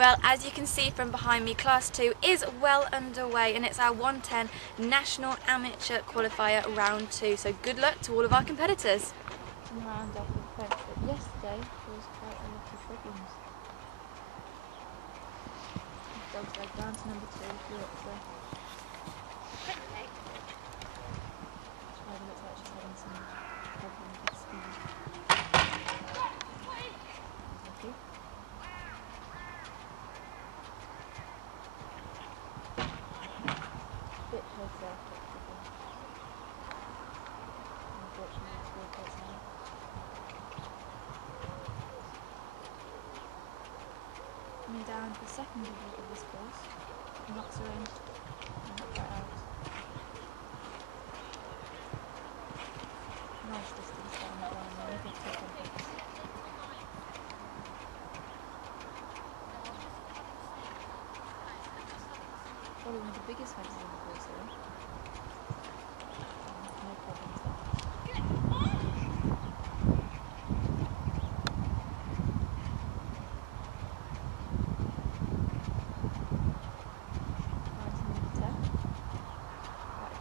Well, as you can see from behind me, Class 2 is well underway and it's our 110 National Amateur Qualifier Round 2. So good luck to all of our competitors. Round off the fence, but yesterday there was quite a lot of problems. Dog's leg down to number 2, you're up there. It looks like she's having some problems with speed. Thank you. Bit closer after the problem. Unfortunately, it's all quite sad. Coming down to the second level of this course, knocks her in and knocks her out. Nice distance down that line there, I think 2 complex. Probably one of the biggest fences in the course here. No problems there.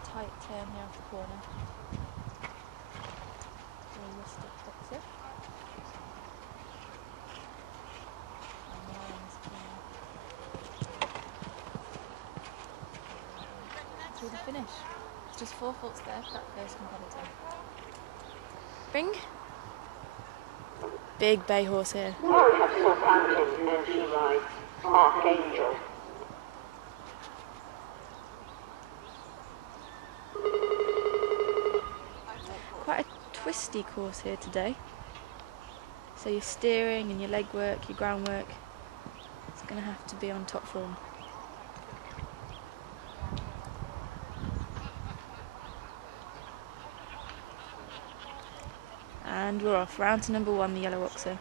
Tight turn here off the corner. Realistic boxer. And lines through the finish. It's just 4 faults there for that first competitor. Ring. Big bay horse here. Now we have Southampton and she rides Archangel. Quite a twisty course here today. So your steering and your leg work, your groundwork, it's going to have to be on top form. And we're off. Round to number 1, the yellow oxer.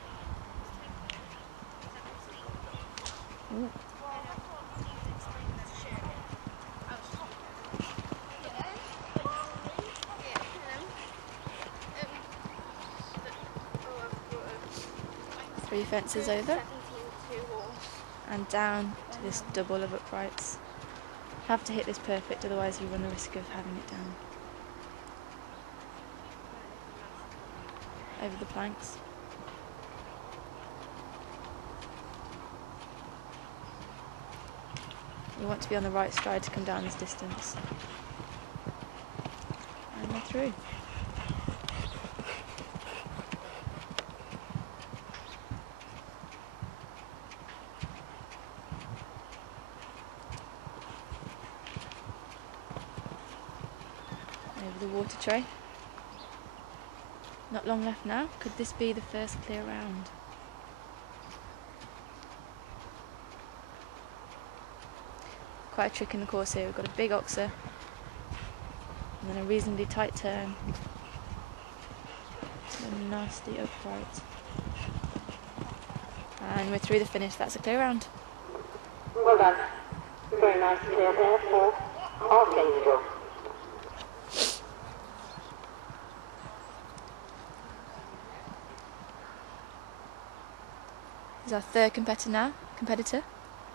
Ooh. Three fences over and down to this double of uprights. Have to hit this perfect, otherwise you run the risk of having it down. Over the planks. You want to be on the right stride to come down this distance. And they're through. Over the water tray. Not long left now. Could this be the first clear round? Quite a trick in the course here. We've got a big oxer and then a reasonably tight turn. A nasty upright. And we're through the finish. That's a clear round. Well done. Very nice clear there for Archangel. This is our third competitor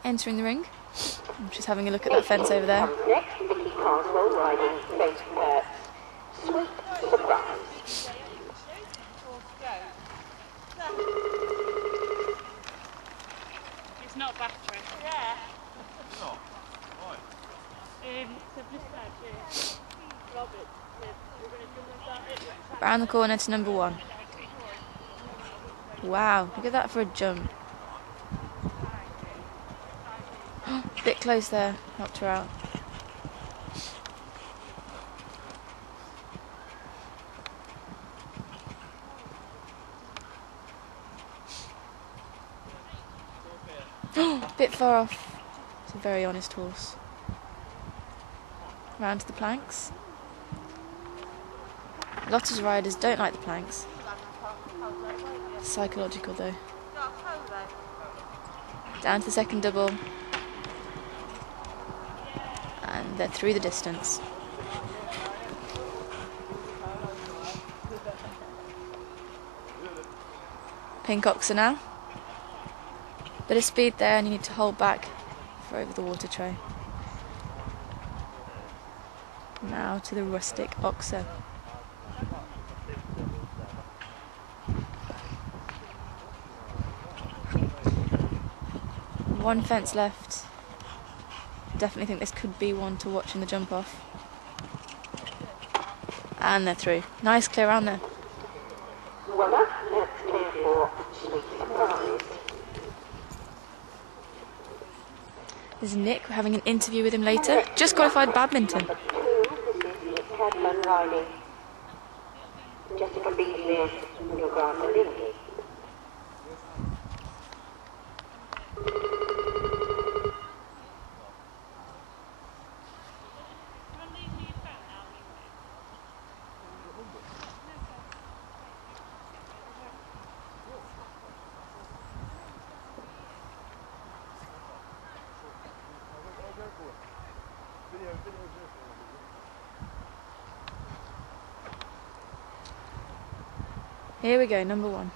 entering the ring. I'm just having a look at that fence over there. Next, Vicky Carswell riding Sweet Surprise. It's not battery. Yeah. It's not? Why? Round the corner to number 1. Wow, look at that for a jump. Bit close there, knocked her out. Bit far off. It's a very honest horse. Round to the planks. Lots of riders don't like the planks. Psychological though. Down to the second double. And they're through the distance. Pink oxer now. Bit of speed there, and you need to hold back for over the water tray. Now to the rustic oxer. One fence left. Definitely think this could be one to watch in the jump off. And they're through. Nice clear round there. Well, that's clear for sweet surprise. There's Nick. We're having an interview with him later. Just qualified badminton. Number 2, this is Cadman Riley. Jessica Beasley, your grandma Lindy. Here we go, number 1.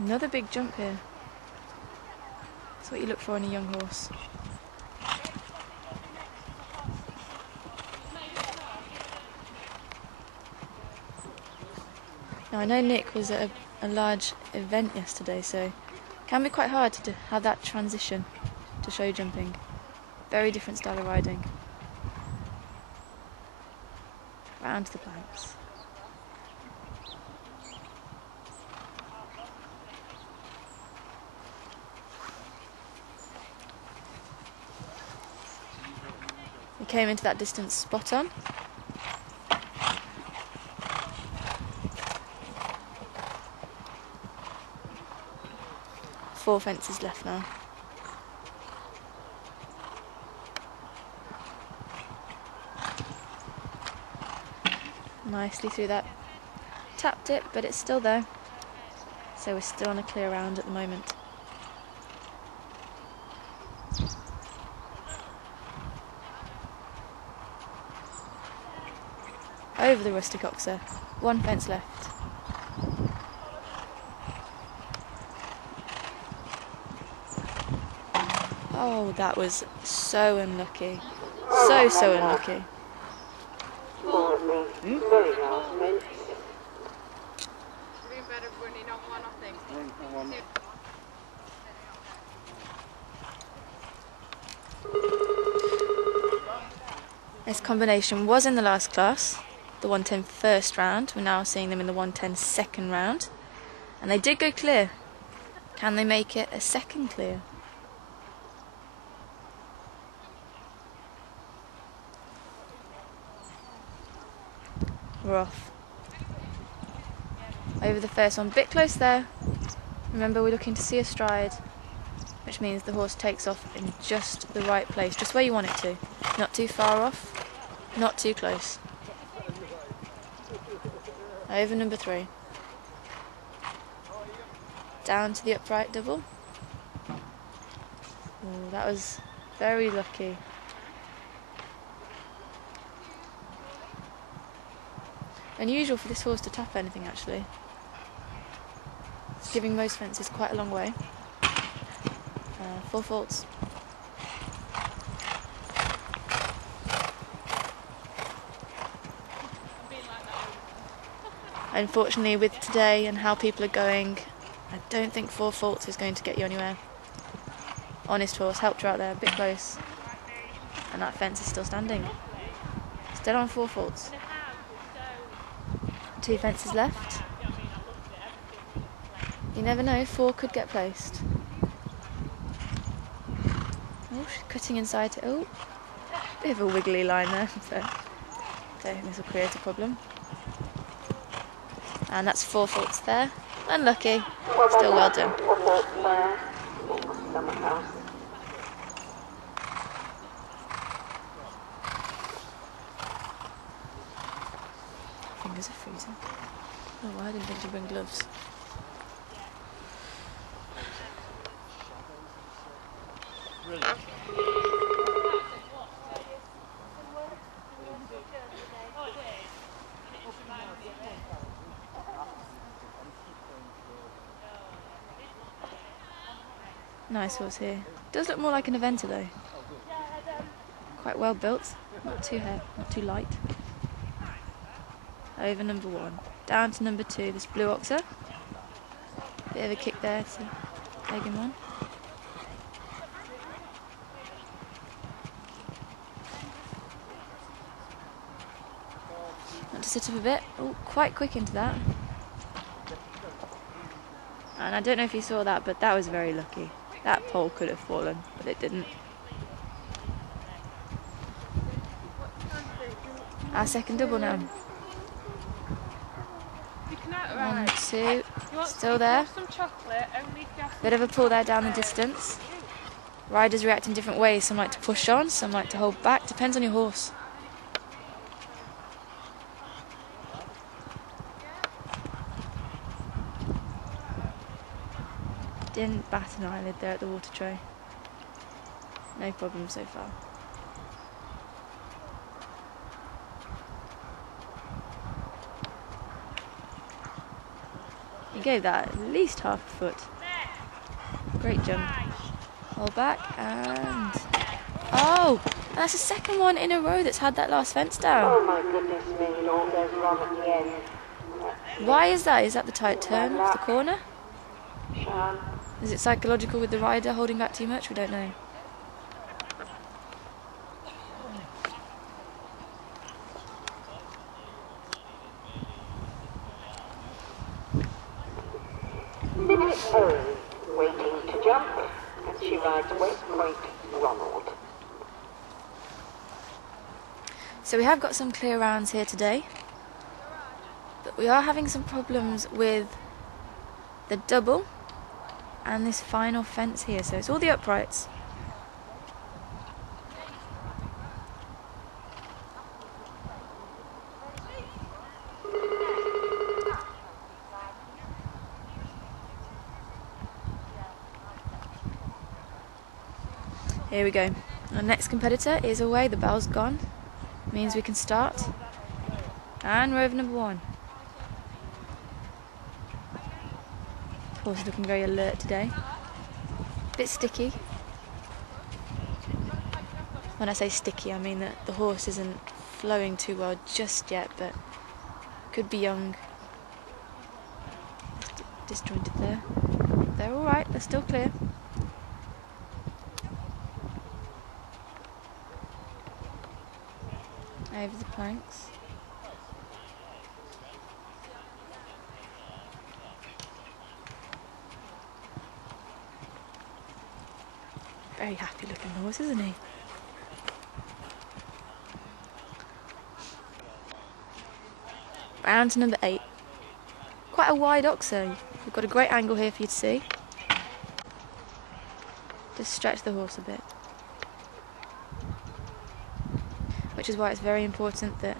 Another big jump here. That's what you look for in a young horse. Now I know Nick was at a large event yesterday, so it can be quite hard to have that transition to show jumping. Very different style of riding. Round to the planks. He came into that distance spot on. Four fences left now. Nicely through that. Tapped it, but it's still there. So we're still on a clear round at the moment. Over the rustic oxer. One fence left. Oh, that was so unlucky. So unlucky. Very last minute. This combination was in the last class, the 110 first round. We're now seeing them in the 110 second round. And they did go clear. Can they make it a second clear? We're off. Over the first one, bit close there. Remember, we're looking to see a stride, which means the horse takes off in just the right place, just where you want it to. Not too far off, not too close. Over number 3. Down to the upright double. Oh, that was very lucky. Unusual for this horse to tap anything, actually. It's giving most fences quite a long way. 4 faults. Unfortunately, with today and how people are going, I don't think 4 faults is going to get you anywhere. Honest horse, helped her out there, a bit close. And that fence is still standing. Still on 4 faults. 2 fences left. You never know, 4 could get placed. Oh, she's cutting inside to... Oh, bit of a wiggly line there, but I don't think this will create a problem. And that's 4 faults there. Unlucky. Still well done. Fingers are freezing. Oh, I didn't think to bring gloves. Nice horse here. Does look more like an eventer though. Quite well built, not too light. Over number 1. Down to number 2, this blue oxer. Bit of a kick there to take him on. Want to sit up a bit. Oh, quite quick into that. And I don't know if you saw that, but that was very lucky. That pole could have fallen, but it didn't. Our second double now. 1, 2, still there. Bit of a pull there down the distance. Riders react in different ways. Some like to push on, some like to hold back. Depends on your horse. Didn't bat an eyelid there at the water tray. No problem so far. He gave that at least half a foot. Great jump. Hold back and... Oh! And that's the second one in a row that's had that last fence down. Oh my goodness me, it all goes wrong at the end. Why is that? Is that the tight turn of the corner? Sean. Is it psychological with the rider holding back too much? We don't know. Minute O, waiting to jump, and she rides West Point Ronald. So we have got some clear rounds here today, but we are having some problems with the double and this final fence here. So it's all the uprights. Here we go. Our next competitor is away. The bell's gone. Means we can start. And we're over number 1. Horse is looking very alert today. Bit sticky. When I say sticky, I mean that the horse isn't flowing too well just yet, but could be young. Disjointed there. They're all right. They're still clear. Over the planks. Very happy looking horse, isn't he? Round to number 8. Quite a wide oxer. We've got a great angle here for you to see. Just stretch the horse a bit. Which is why it's very important that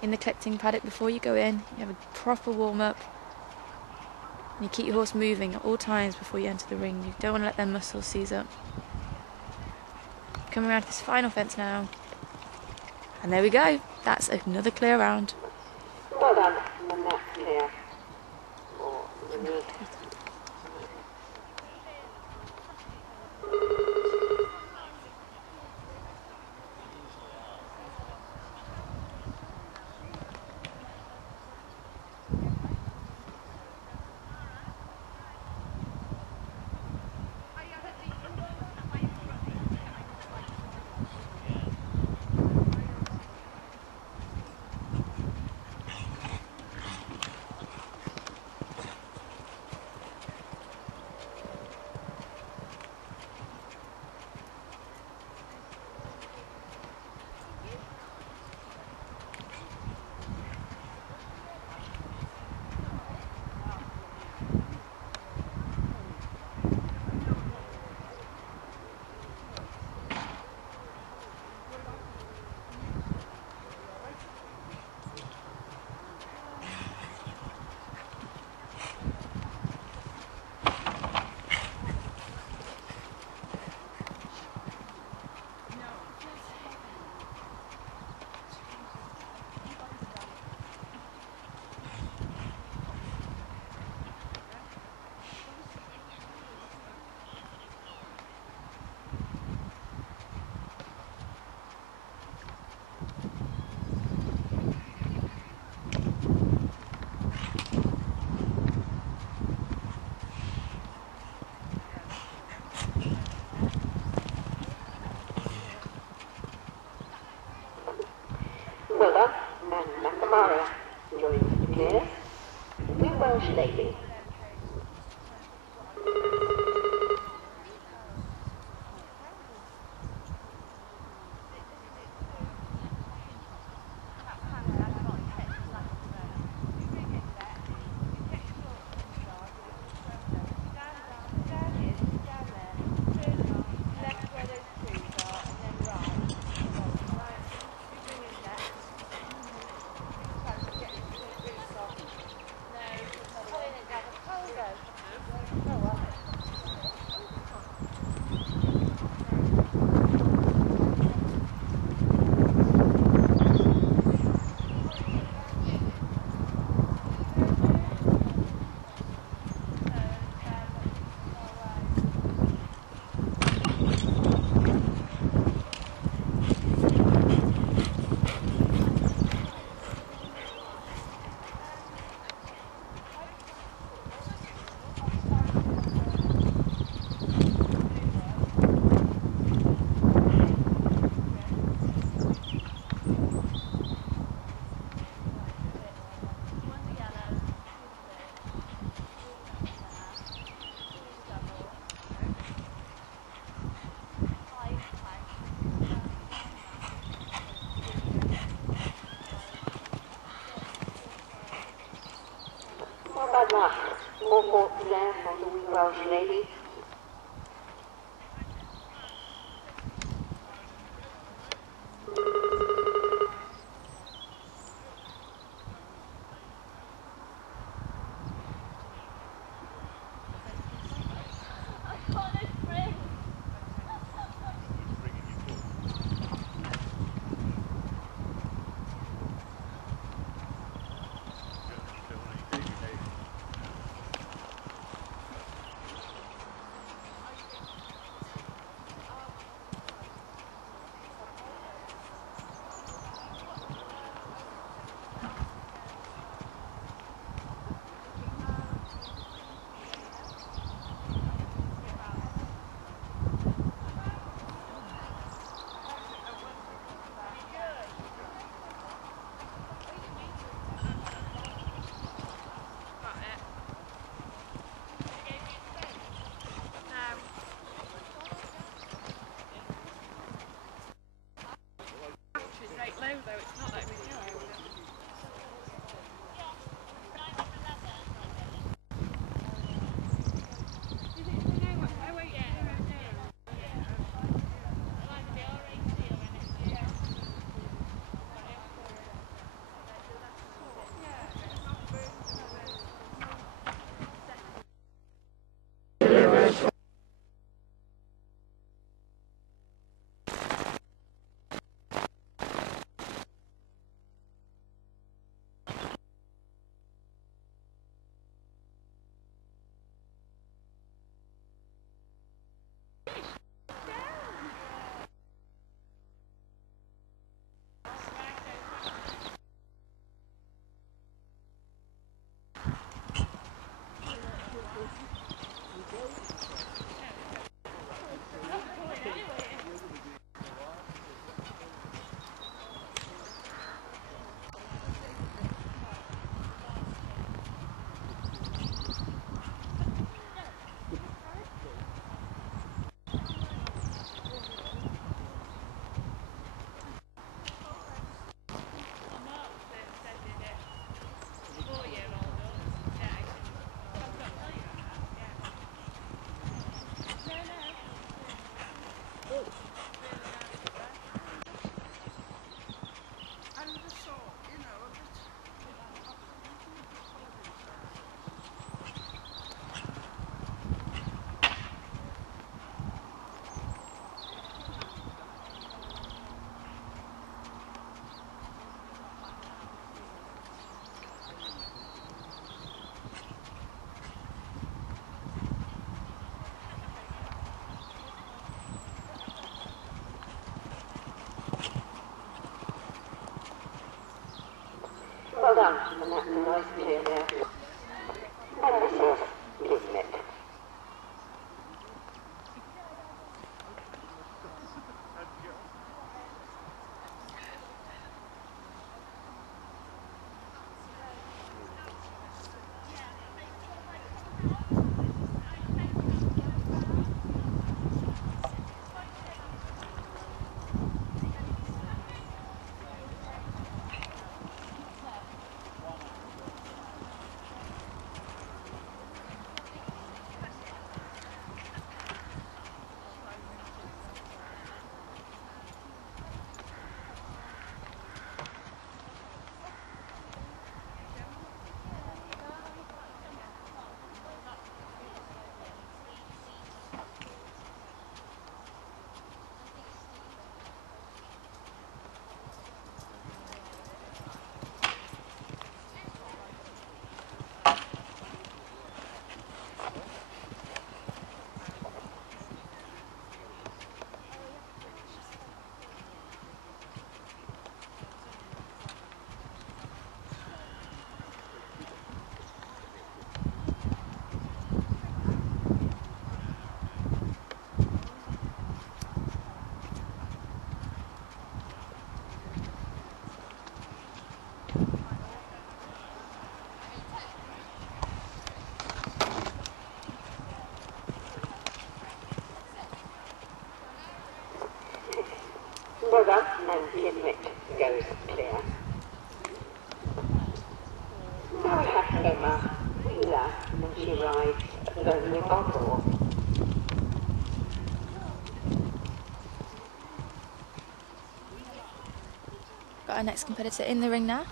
in the collecting paddock before you go in, you have a proper warm-up and you keep your horse moving at all times before you enter the ring. You don't want to let their muscles seize up. Coming around to this final fence now. And there we go. That's another clear round. Well done, and that's clear. For the knee. Welsh lady. Bad luck. More thoughts there from the wee Welsh lady. Well done, and that's a nice clear there. And this is Kismet. limit goes clear. Now we have Emma Wheeler, and she rides Lonely Bottle. Got our next competitor in the ring now,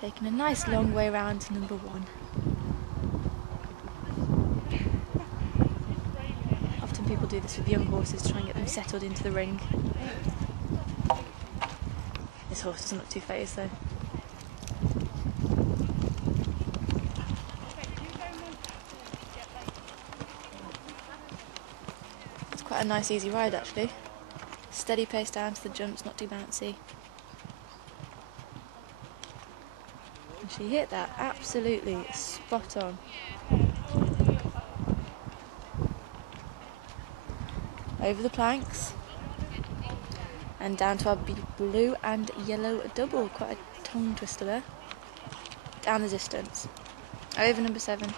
taking a nice long way round to number 1. Often people do this with young horses to try and get them settled into the ring. This horse doesn't look too phased though. It's quite a nice easy ride actually. Steady pace down to the jumps, not too bouncy. And she hit that absolutely spot on. Over the planks and down to our blue and yellow double. Quite a tongue twister there. Down the distance. Over number 7.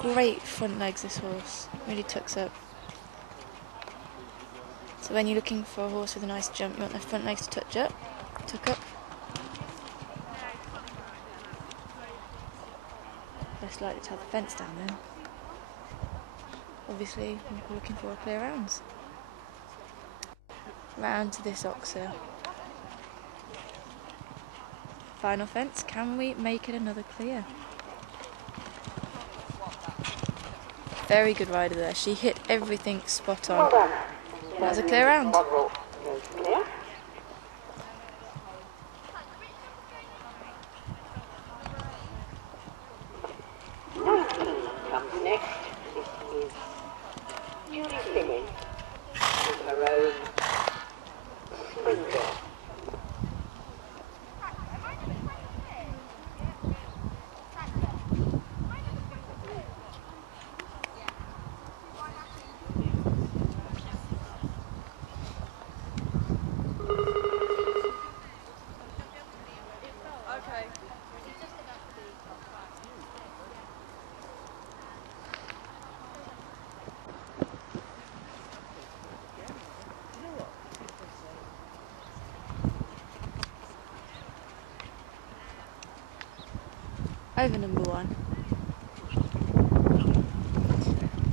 Great front legs this horse. Really tucks up. So when you're looking for a horse with a nice jump, you want their front legs to tuck up. Less likely to have the fence down then. Obviously, we're looking for a clear rounds. Round to this oxer. Final fence, can we make it another clear? Very good rider there, she hit everything spot on. Well done. That was a clear round. Bottle goes clear. Comes next. This is Julie Finney with her own Sprinkle. Over number 1.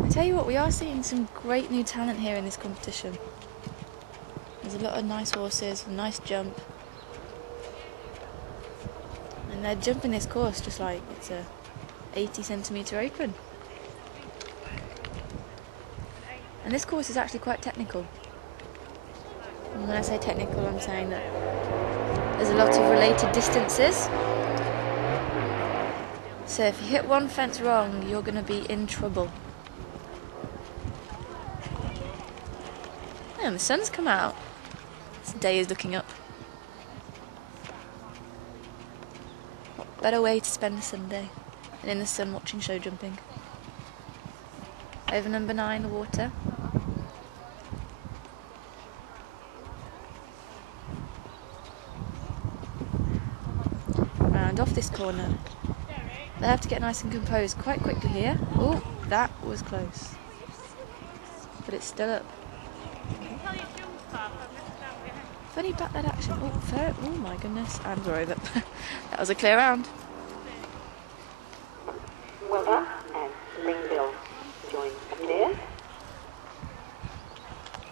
I tell you what, we are seeing some great new talent here in this competition. There's a lot of nice horses, a nice jump. And they're jumping this course just like it's a 80cm open. And this course is actually quite technical. And when I say technical, I'm saying that there's a lot of related distances. So if you hit one fence wrong, you're going to be in trouble. And the sun's come out. This day is looking up. What better way to spend a Sunday than in the sun watching show jumping. Over number 9, the water. Round off this corner. They have to get nice and composed quite quickly here. Oh, that was close. But it's still up. Funny back that action. Oh, fair. Oh my goodness. And we're over. That was a clear round. Well done. And Linville joins clear.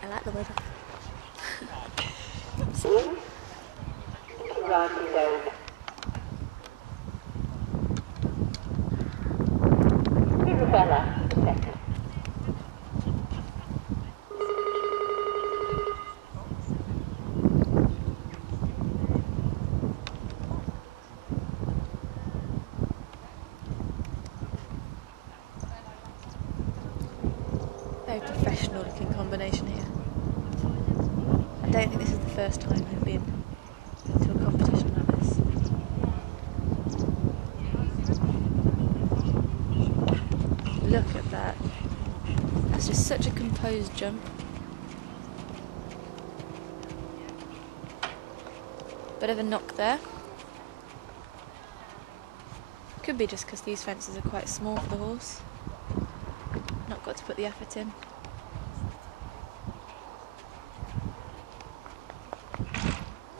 I like the weather. In. Riding zone. Bella, second. Very professional looking combination here. I don't think this is the first time they've been to a competition like this. Look at that. That's just such a composed jump. Bit of a knock there. Could be just because these fences are quite small for the horse. Not got to put the effort in.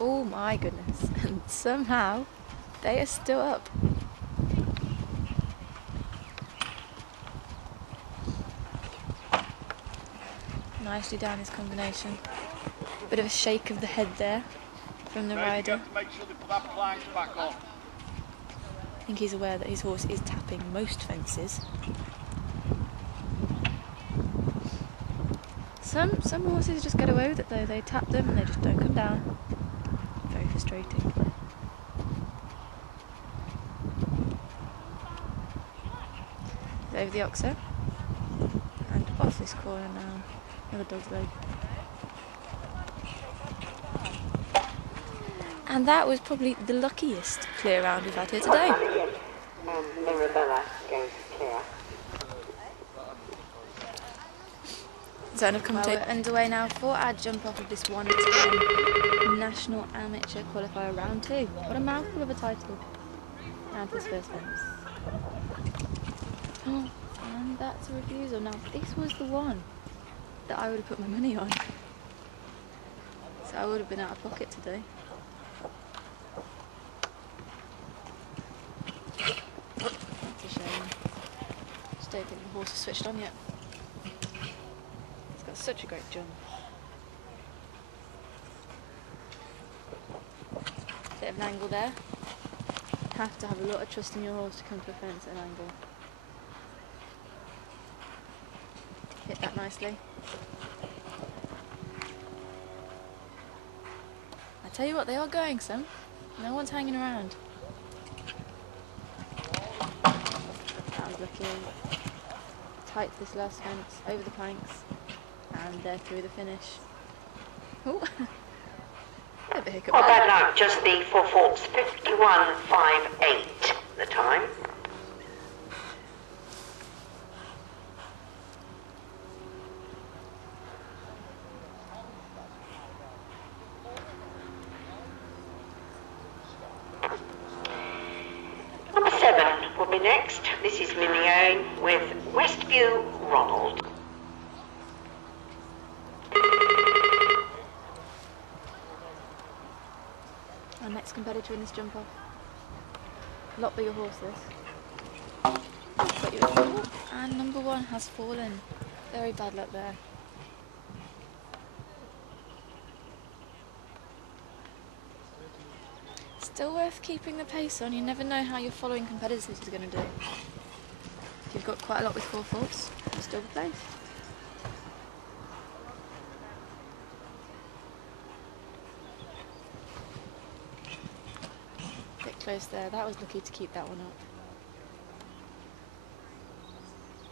Oh my goodness. And somehow they are still up. Nicely down his combination. Bit of a shake of the head there from the rider. You have to make sure they put that plank back on. I think he's aware that his horse is tapping most fences. Some horses just get away with it though. They tap them and they just don't come down. Very frustrating. Over the oxer and off this corner now. Another dog's leg. And that was probably the luckiest clear round we've had here today. Mirabella goes clear. Zone of commentator underway now for our jump off of this 1-10 National Amateur Qualifier Round 2. What a mouthful of a title. And this first fence. Oh, and that's a refusal. Now this was the one that I would have put my money on. So I would have been out of pocket today. That's a shame. Just don't think the horse has switched on yet. It's got such a great jump. Bit of an angle there. Have to have a lot of trust in your horse to come to a fence at an angle. Hit that nicely. I tell you what, they are going some. No one's hanging around. That was lucky. Tight to this last fence, over the planks, and they're through the finish. Oh, bit of a hiccup Well, there. bad luck, just the 4 faults, 51.58 the time. Number 7 will be next. This is Minione with Westview Ronald. Our next competitor in this jump off. A lot bigger horse this. But and number 1 has fallen. Very bad luck there. Still worth keeping the pace on. You never know how your following competitors is going to do. If you've got quite a lot with 4 faults, you still have place. Bit close there. That was lucky to keep that one up.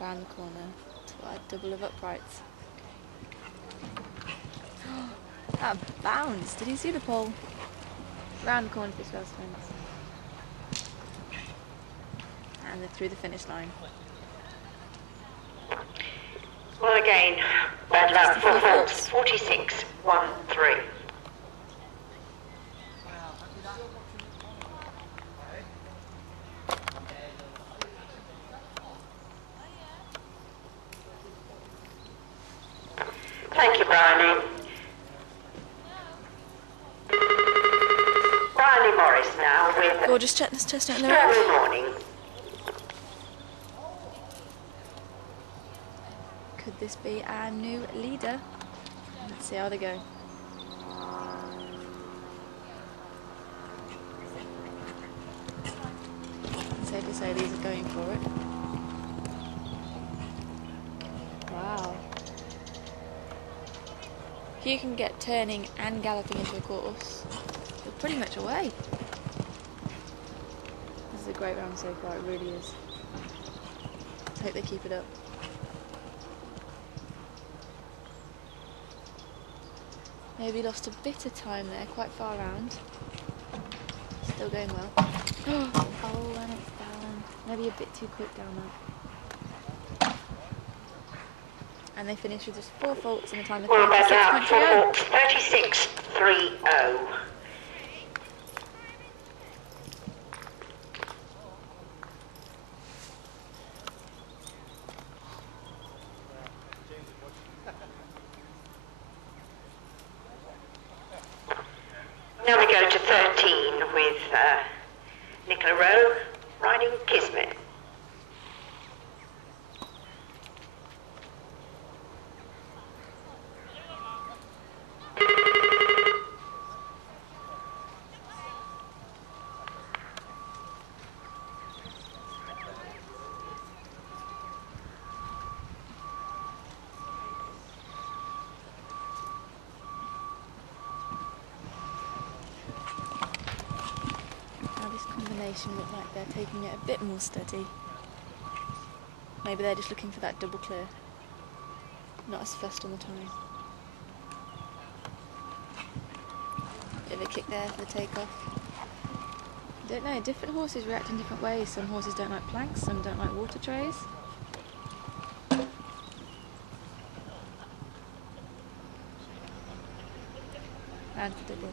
Round the corner to our double of uprights. That bounce! Did you see the pole? Round the corner to this first fence. And they're through the finish line. Well, again, bad luck, 4 faults, 46.13. Thank you, Bryony. Bryony Morris now with Gorgeous chestnut in the road. Early Morning. Could this be our new leader? Let's see how they go. Safe to say these are going for it. Wow. If you can get turning and galloping into a course, you're pretty much away. This is a great round so far, it really is. Let's hope they keep it up. Maybe lost a bit of time there, quite far round. Still going well. Oh, and it's down. Maybe a bit too quick down that. And they finish with just 4 faults in a time of Well, bad luck, 4 36.30. faults, 36.30. Now we go to 13 with Nicola Rowe riding Kismet. Look like they're taking it a bit more steady. Maybe they're just looking for that double clear. Not as fussed on the time. Bit of a kick there for the takeoff. Don't know, different horses react in different ways. Some horses don't like planks, some don't like water trays. And for double.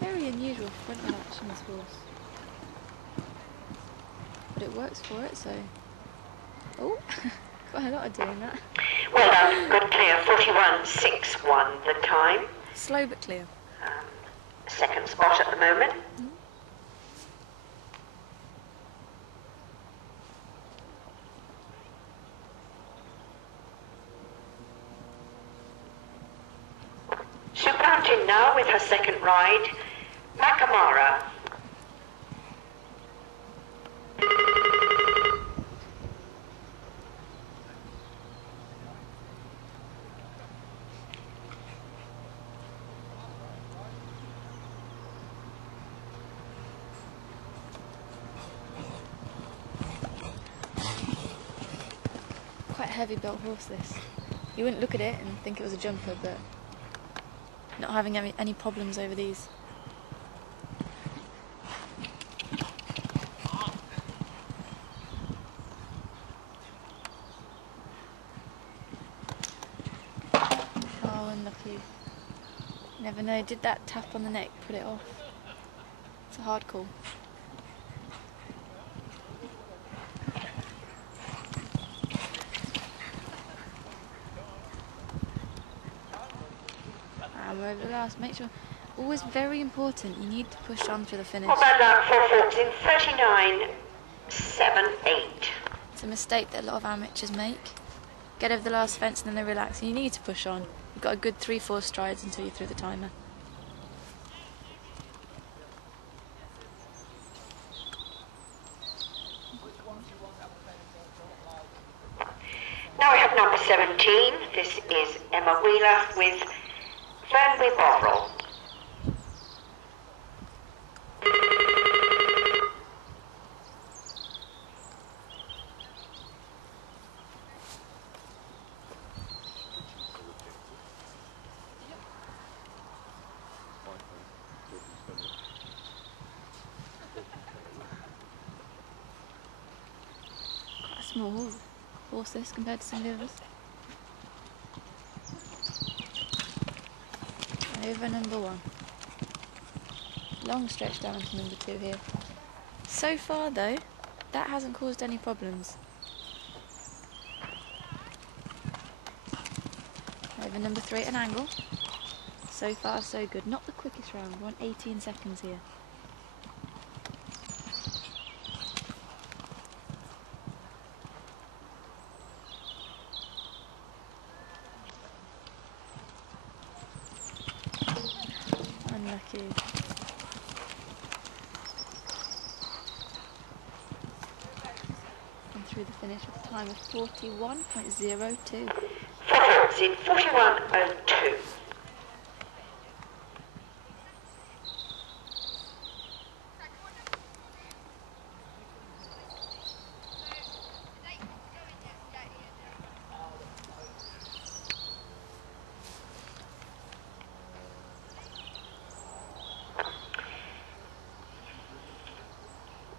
Very unusual front latch on this horse, but it works for it, so... Oh, quite a lot of doing that. Well done, good clear, 41.61 the time. Slow but clear. Second spot at the moment. She'll count in now with her second ride, Macamara. Quite a heavy built horse, this. You wouldn't look at it and think it was a jumper, but not having any problems over these. Oh, unlucky. Never know, did that tap on the neck put it off? It's a hard call. We're over the last. Make sure, always very important, you need to push on through the finish. Well, bad luck, 4 faults in 39.78. It's a mistake that a lot of amateurs make. Get over the last fence and then they relax, and you need to push on. You've got a good 3-4 strides until you're through the timer. Now we have number 17. This is Emma Wheeler with Fernby Bovril. Quite a small horse this compared to some of the others. Over number 1. Long stretch down to number 2 here. So far though, that hasn't caused any problems. Over number 3 at an angle. So far so good. Not the quickest round, we want 18 seconds here. Unlucky. And through the finish with a time of 41.02. 4 faults in 41.02.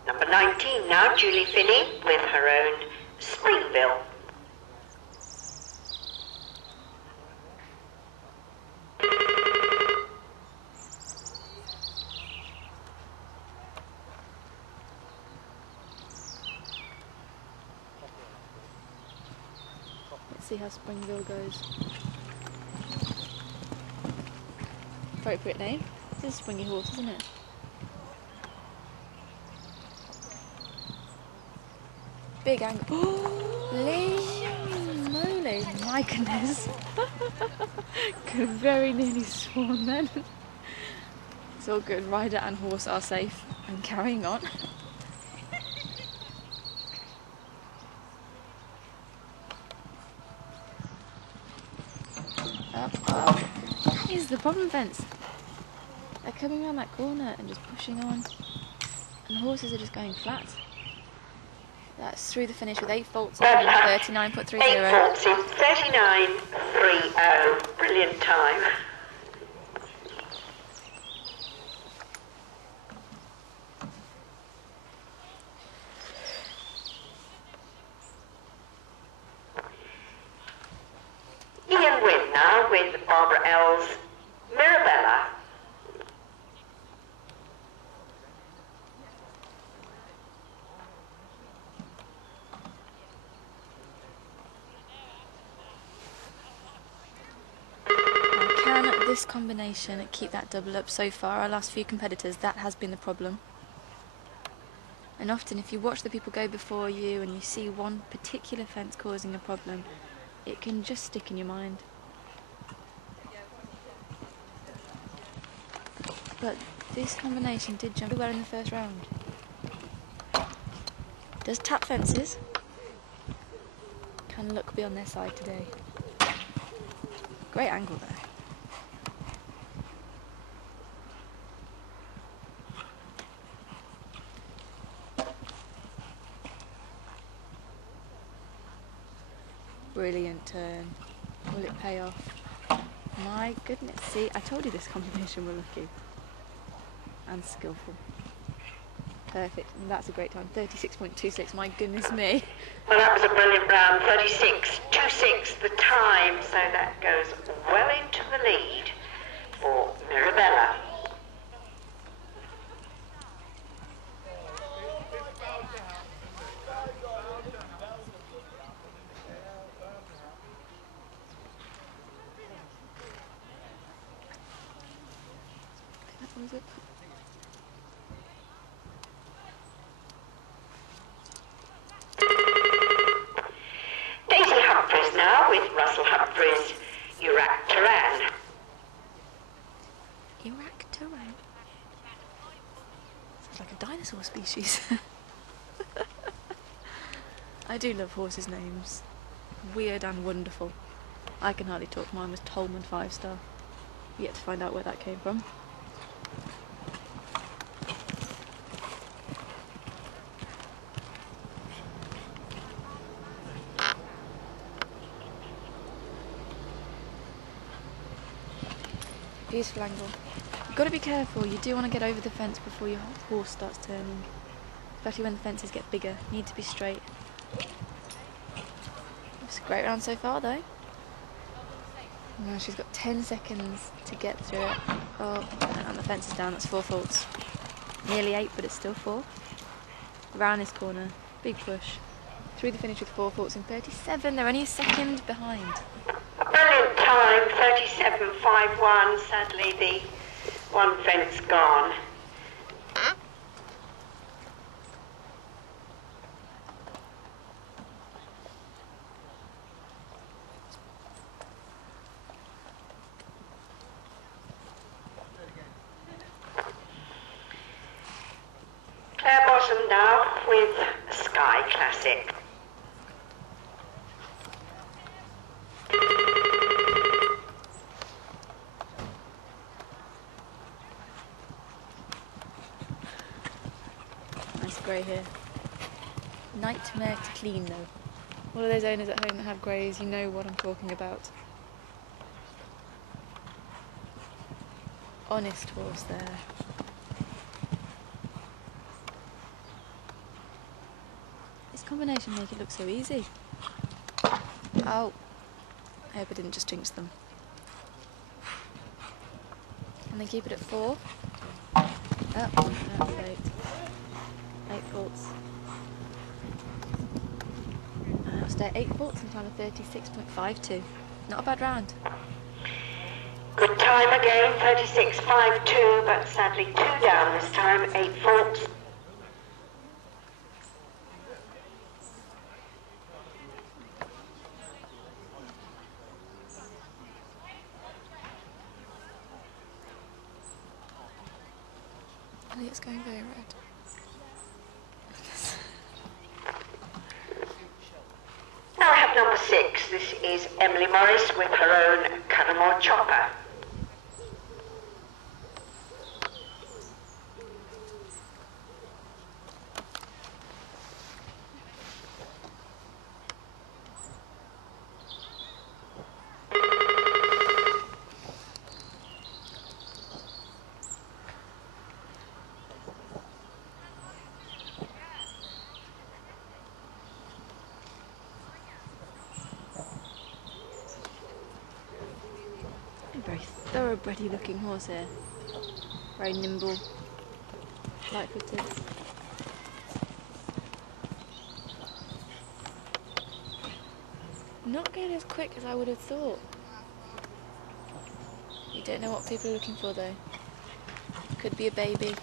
Number 19 now, Julie Finney with her own Springville. Let's see how Springville goes. appropriate name. This is a springy horse, isn't it? Big angle. Holy moly, my goodness. Could have very nearly sworn then. It's all good, rider and horse are safe and carrying on. That is the problem, fence. They're coming around that corner and just pushing on. And the horses are just going flat. That's through the finish with 8 faults in 39.30. 8 faults in 39.30. Brilliant time. Ian Wynn now with Barbara L's Mirabella. This combination keep that double up. So far our last few competitors, that has been the problem, and often if you watch the people go before you and you see one particular fence causing a problem, it can just stick in your mind. But this combination did jump well in the first round. Does tap fences, can luck be on their side today? Great angle there. Brilliant turn. Will it pay off? My goodness, see, I told you this combination were lucky. And skillful. Perfect, and that's a great time. 36.26, my goodness me. Well, that was a brilliant round. 36.26 the time, so that goes well into the lead for Mirabella. What was it? Daisy Humphries now with Russell Humphries, Iraq Turan. Iraq Turan. Sounds like a dinosaur species. I do love horses' names. Weird and wonderful. I can hardly talk. Mine was Tolman 5-star. Yet to find out where that came from. Beautiful angle. You've got to be careful. You do want to get over the fence before your horse starts turning. Especially when the fences get bigger. You need to be straight. It's a great round so far though. Now she's got 10 seconds to get through it. Oh, and the fence is down. That's 4 faults. Nearly 8, but it's still 4. Around this corner. Big push. Through the finish with 4 faults in 37. They're only a second behind. Brilliant time, 37.51. Sadly, the one fence gone. Claire Bottom now with Sky Classic. Nice grey here. Nightmare to clean though. All of those owners at home that have greys, you know what I'm talking about. Honest horse there. This combination make it look so easy. Oh, I hope I didn't just jinx them. And then keep it at 4. Oh, that's 8. 8 faults. And I'll stay at 8 faults and time of 36.52. Not a bad round. Good time again, 36.52, but sadly 2 down this time, 8 faults. Elliot's going very red. Now I have number 6. This is Emily Morris with her own Canamore chopper. Very thoroughbredy looking horse here. Very nimble, light-footed. Not going as quick as I would have thought. You don't know what people are looking for though. Could be a baby,